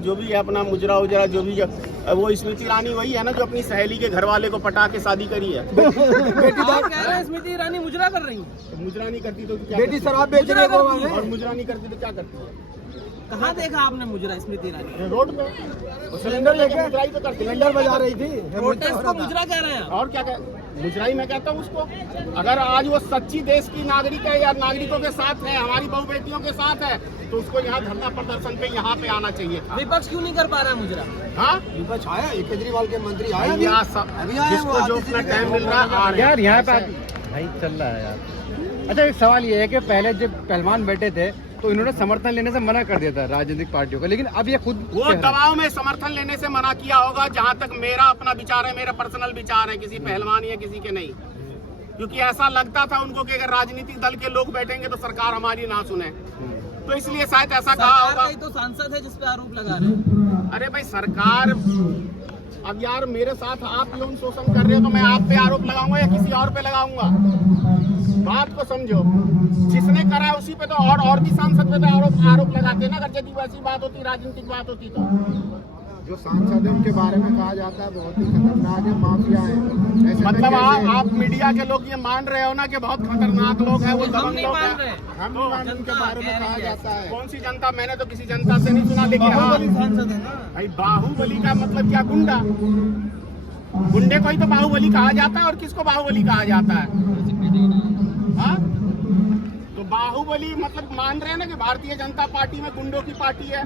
जो भी है अपना मुजरा उजरा जो भी वो स्मृति ईरानी वही है ना जो अपनी सहेली के घर वाले को पटा के शादी करी है। स्मृति ईरानी मुजरा कर रही है। मुजरा नहीं करती तो क्या बेटी शराब बेच रही है और मुजरा नहीं करती तो क्या करती है? कहाँ देखा आपने मुजरा स्मृति ईरानी? रोड पे सिलेंडर लेके मुजराई तो करती, सिलेंडर बजा रही थी। प्रोटेस्ट को मुजरा कह रहे हैं और क्या मुजराई मैं कहता हूँ उसको। अगर आज वो सच्ची देश की नागरिक है या नागरिकों के साथ है, हमारी बहू बेटियों के साथ है, तो उसको यहाँ धरना प्रदर्शन पे यहाँ पे आना चाहिए था। विपक्ष क्यों नहीं कर पा रहा है मुजरा? हाँ विपक्ष आया, केजरीवाल के मंत्री आए, जिसको जो अपना टाइम मिल रहा है यार यहाँ पे भाई चल रहा है यार। अच्छा एक सवाल ये है कि पहले जब पहलवान बैठे थे तो इन्होंने समर्थन लेने से मना कर दिया था राजनीतिक पार्टियों को, लेकिन अब ये खुद वो दबाव में समर्थन लेने से मना किया होगा। जहाँ तक मेरा अपना विचार है, मेरा पर्सनल विचार है, किसी पहलवान या किसी के नहीं, क्योंकि ऐसा लगता था उनको कि अगर राजनीतिक दल के लोग बैठेंगे तो सरकार हमारी ना सुने, तो इसलिए शायद ऐसा कहा होगा। तो सांसद है जिसपे आरोप लगा रहे हैं। अरे भाई सरकार, अब यार मेरे साथ आप यौन शोषण कर रहे हो तो मैं आप पे आरोप लगाऊंगा या किसी और पे लगाऊंगा? बात को समझो, जिसने करा है उसी पे तो और भी सांसद पे तो आरोप लगाते ना। अगर यदि वैसी बात होती, राजनीतिक बात होती तो जो सांसद है उनके बारे में कहा जाता है बहुत ही खतरनाक है, माफिया है। मतलब आप मीडिया के लोग ये मान रहे हो ना कि बहुत खतरनाक लोग हैं, वो दबंग लोग हैं। हम उनके बारे में कहा जाता है। कौन सी जनता? मैंने तो किसी जनता से नहीं सुना, लेकिन हाँ सांसद है ना भाई, बाहुबली का मतलब क्या? गुंडा, गुंडे को ही तो बाहुबली कहा जाता है। और किसको बाहुबली कहा जाता है? हाँ? तो बाहुबली मतलब मान रहे हैं ना कि भारतीय जनता पार्टी में गुंडों की पार्टी है।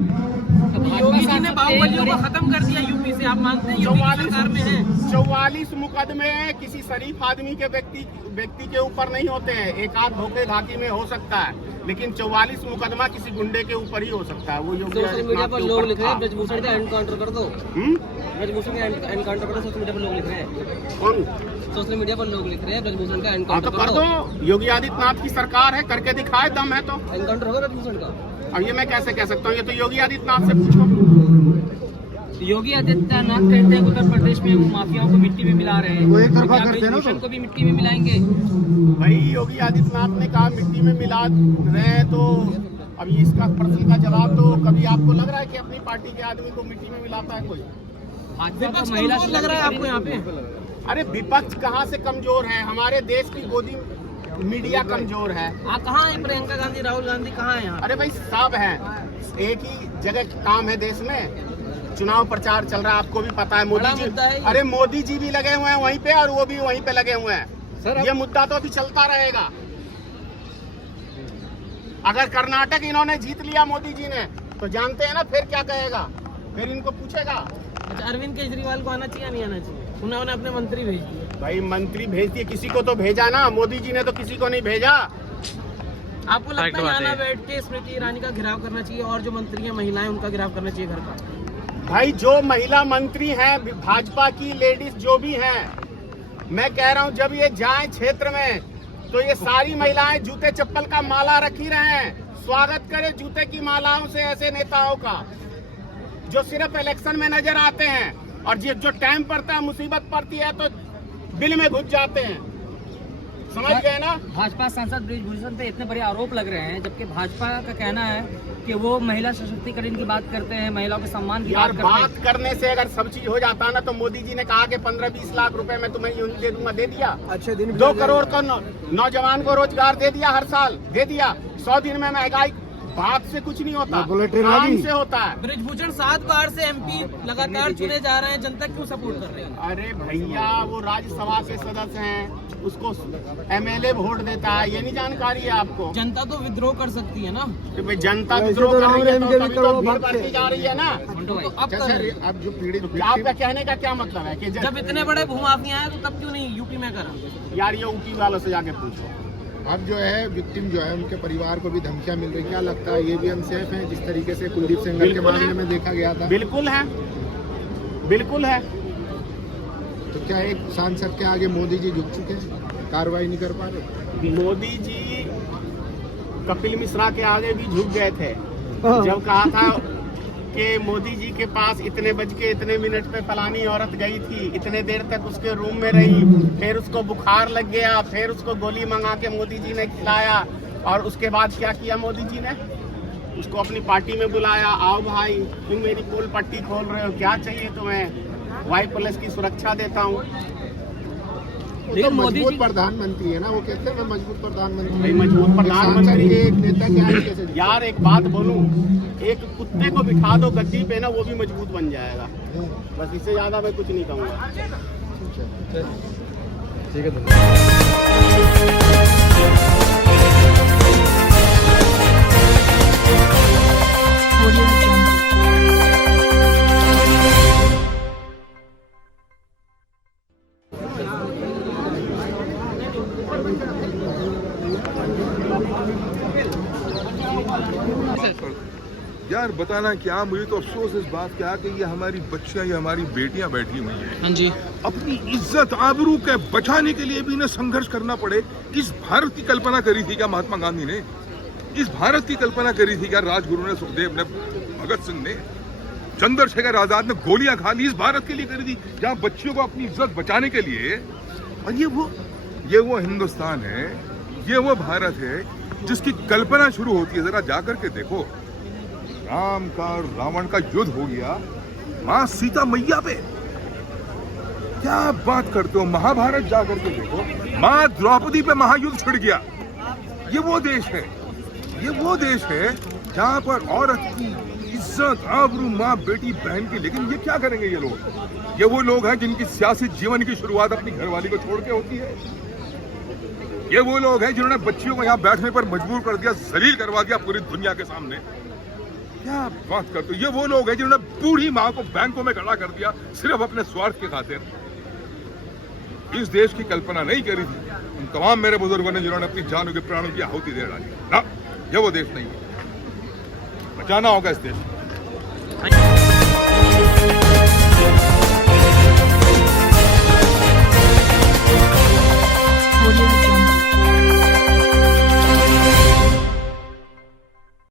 योगी जी ने बाहुबलियों को खत्म कर दिया यूपी से, आप मानते हैं? योगी सरकार में है 44 मुकदमे किसी शरीफ आदमी के व्यक्ति के ऊपर नहीं होते हैं। एक आध धोखे धाकी में हो सकता है, लेकिन 44 मुकदमा किसी गुंडे के ऊपर ही हो सकता है। वो योगी सोशल मीडिया पर लोग लिख रहे हैं ब्रजभूषण का एनकाउंटर कर दो, ब्रजभूषण का एनकाउंटर कर दो। सोशल मीडिया पर लोग लिख रहे हैं। कौन? सोशल मीडिया पर लोग लिख रहे हैं ब्रजभूषण का हाँ एनकाउंटर तो कर दो। योगी आदित्यनाथ की सरकार है, करके दिखाए, दम है तो एनकाउंटर होगा ब्रजभूषण का। अब ये मैं कैसे कह सकता हूँ? ये तो योगी आदित्यनाथ से पूछो। योगी आदित्यनाथ कहते हैं उत्तर प्रदेश में वो माफियाओं को मिट्टी में मिला रहे हैं, वो एक तरफा करते हैं ना, ब्रजभूषण को भी मिट्टी में मिलाएंगे। भाई योगी आदित्यनाथ ने कहा मिट्टी में मिला रहे हैं, तो अभी इसका प्रश्न का जवाब तो कभी आपको लग रहा है कि अपनी पार्टी के आदमी को मिट्टी में मिलाता है कोई? विपक्ष महिला से लग रहा है आपको यहाँ पे? अरे विपक्ष कहाँ से कमजोर है? हमारे देश की गोदी मीडिया कमजोर है। कहाँ है प्रियंका गांधी, राहुल गांधी कहाँ है यहाँ? अरे भाई सब है, एक ही जगह काम है देश में। चुनाव प्रचार चल रहा है, आपको भी पता है। मोदी जी, अरे मोदी जी भी लगे हुए हैं वहीं पे और वो भी वहीं पे लगे हुए हैं। ये मुद्दा तो अभी चलता रहेगा। अगर कर्नाटक इन्होंने जीत लिया मोदी जी ने, तो जानते हैं ना फिर क्या कहेगा, फिर इनको पूछेगा। अच्छा, अरविंद केजरीवाल को आना चाहिए नहीं आना चाहिए? उन्होंने अपने मंत्री भेज दिए। भाई मंत्री भेज दिए, किसी को तो भेजा ना। मोदी जी ने तो किसी को नहीं भेजा। आपको लगता है यहाँ बैठ के स्मृति ईरानी का घेराव करना चाहिए और जो मंत्री हैं महिलाएं उनका घेराव करना चाहिए घर का? भाई जो महिला मंत्री हैं, भाजपा की लेडीज जो भी हैं, मैं कह रहा हूँ जब ये जाएं क्षेत्र में तो ये सारी महिलाएं जूते चप्पल का माला रख ही रहे हैं। स्वागत करें जूते की मालाओं से ऐसे नेताओं का जो सिर्फ इलेक्शन में नजर आते हैं और जो टाइम पड़ता है, मुसीबत पड़ती है तो बिल में घुस जाते हैं। समझ गए ना? भाजपा सांसद ब्रजभूषण पे इतने बड़े आरोप लग रहे हैं, जबकि भाजपा का कहना है कि वो महिला सशक्तिकरण की बात करते हैं, महिलाओं के सम्मान की बात करते हैं। बात करने से अगर सब चीज हो जाता ना, तो मोदी जी ने कहा कि 15-20 लाख रुपए मैं तुम्हें यूं दे दूंगा, दे दिया। अच्छे दिन 2 करोड़ को नौजवान को रोजगार दे दिया, हर साल दे दिया। 100 दिन में महंगाई, बात से कुछ नहीं होता, काम से होता है। ब्रजभूषण 7 बार से एमपी लगातार चुने जा रहे हैं, जनता क्यों सपोर्ट कर रही है? अरे भैया वो राज्यसभा के सदस्य हैं, उसको एमएलए वोट देता है, ये नहीं जानकारी है आपको? जनता तो विद्रोह कर सकती है ना? तो भाई जनता विद्रोह कर रही है तो तभी तो भीड़ बढ़ती जा रही है ना। तो अब जो पीड़ित, आपका कहने का क्या मतलब है कि जब इतने बड़े भूमाफिया हैं तो तब क्यों नहीं यूपी में करा? यार ये यूपी वालों से जाके पूछो। अब जो है विक्टिम जो है उनके परिवार को भी धमकियां मिल रही, क्या लगता है ये भी अनसेफ है जिस तरीके से कुलदीप सेंगर के मामले में देखा गया था? बिल्कुल है, बिल्कुल है। तो क्या एक सांसद के आगे मोदी जी झुक चुके हैं, कार्रवाई नहीं कर पा रहे? मोदी जी कपिल मिश्रा के आगे भी झुक गए थे जब कहा था कि मोदी जी के पास इतने बज के इतने मिनट पे फलानी औरत गई थी, इतने देर तक उसके रूम में रही, फिर उसको बुखार लग गया, फिर उसको गोली मंगा के मोदी जी ने खिलाया। और उसके बाद क्या किया मोदी जी ने? उसको अपनी पार्टी में बुलाया, आओ भाई तुम मेरी पोल पट्टी खोल रहे हो, क्या चाहिए तुम्हें, Y+ की सुरक्षा देता हूँ। वो तो मजबूत प्रधानमंत्री है ना, वो कहते हैं मैं मजबूत प्रधानमंत्री। भाई मजबूत प्रधानमंत्री के एक नेता के आगे कैसे दिखता यार एक बात बोलूं, एक कुत्ते को बिठा दो गद्दी पे ना, वो भी मजबूत बन जाएगा। है? बस इससे ज्यादा मैं कुछ नहीं कहूँगा। ठीक है, धन्यवाद। यार बताना क्या, मुझे तो अफसोस इस बात का कि ये हमारी बच्चियां, ये हमारी बेटियां बैठी हुई हैं। हाँ जी। अपनी इज्जत आबरू के बचाने के लिए भी इन्हें संघर्ष करना पड़े। इस भारत की कल्पना करी थी क्या महात्मा गांधी ने? इस भारत की कल्पना करी थी क्या राजगुरु ने, सुखदेव ने, भगत सिंह ने, चंद्रशेखर आजाद ने गोलियां खा ली? इस भारत के लिए करी थी, जहां बच्चियों को अपनी इज्जत बचाने के लिए। और ये वो हिंदुस्तान है, ये वो भारत है जिसकी कल्पना शुरू होती है। जरा जाकर के देखो, राम का और रावण का युद्ध हो गया मां सीता मैया पे। क्या बात करते हो? महाभारत जाकर के देखो, मां द्रौपदी पे महायुद्ध छिड़ गया। ये वो देश है, ये वो देश है जहां पर औरत की इज्जत, आबरू, मां, बेटी, बहन की। लेकिन ये क्या करेंगे ये लोग? ये वो लोग हैं जिनकी सियासी जीवन की शुरुआत अपनी घरवाली को छोड़ के होती है। ये वो लोग हैं जिन्होंने बच्चियों को यहाँ बैठने पर मजबूर कर दिया, जलील करवा दिया पूरी दुनिया के सामने। क्या बात करते हो? ये वो लोग हैं जिन्होंने बूढ़ी मां को बैंकों में खड़ा कर दिया सिर्फ अपने स्वार्थ के खातिर। इस देश की कल्पना नहीं करी थी उन तमाम मेरे बुजुर्गों ने जिन्होंने अपनी जानों के प्राणों की आहुति दे डाली ना। ये वो देश नहीं है, बचाना होगा इस देश को।